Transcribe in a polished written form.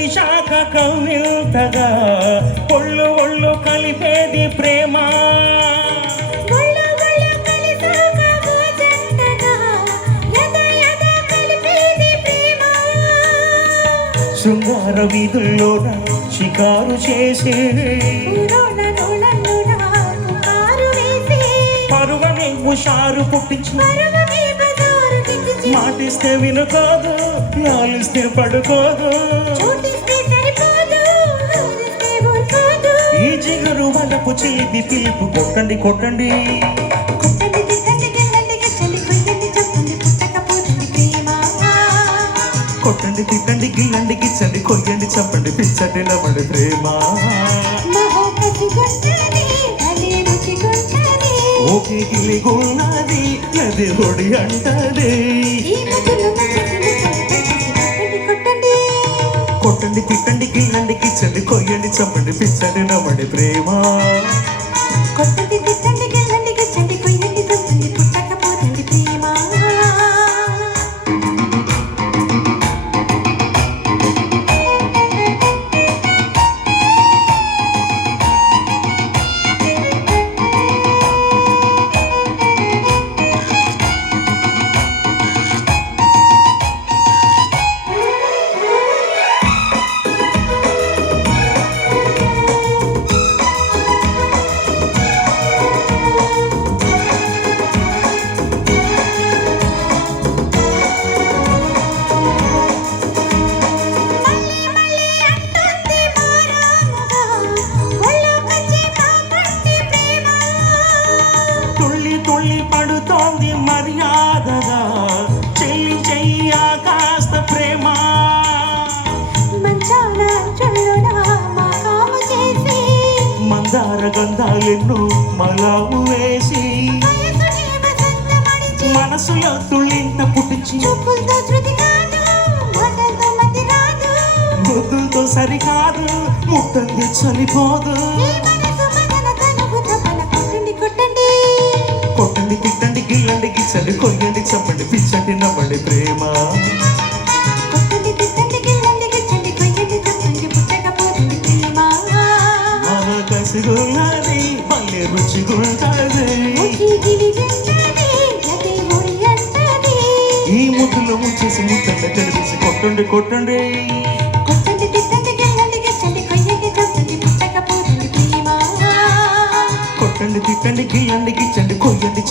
కలిశాక కవ్వింతగా ఒళ్ళు ఒళ్ళు కలిపేది ప్రేమ. శృంగార వీధుల్లోన షికారు చేసే పరువమే హుషారు పుట్టించి మాటిస్తే వినుకోదు, లాలిస్తే పడుకోదు. ఈ జిగురు వలపు చిలిపి పిలుపు కొట్టండి కొట్టండి కొట్టండి తిట్టండి గిల్లండి గిచ్చండి కొయ్యండి చప్పండి పిచ్చండి నవ్వండి ప్రేమ. ఓకే గిలిగున్నది అది ఒడి అంటది. కొట్టండి తిట్టండి గిల్లండి గిచ్చండి కొయ్యండి చప్పండి పిచ్చండి నవ్వండి ప్రేమ. కొట్టండి తిట్టండి గిల్లండి గిచ్చండి కొయ్యండి చప్పండి పుట్టకపోతండి ప్రేమ. పడుతోంది మర్యాదగా చెల్లి చెయ్యా కాస్త ప్రేమ. మందార గంధాలెన్ను మలాము వేసి మనసులో తుళ్ళింత పుట్టించి బుద్ధులతో సరికాదు ముట్టంది చనిపోదు. కొట్టండి తిట్టండి గిల్లండి గిచ్చండి కొయ్యండి చప్పండి పిచ్చండి నవ్వండి ప్రేమ. మన కసిగున్నది మళ్ళీ రుచిగుంటది. ఈ ముద్దులో ముంచేసి ముద్దండ తెరిసి కొట్టండి కొట్టండి కొట్టండి తిట్టండి గిల్లండి గిచ్చండి కొయ్యండి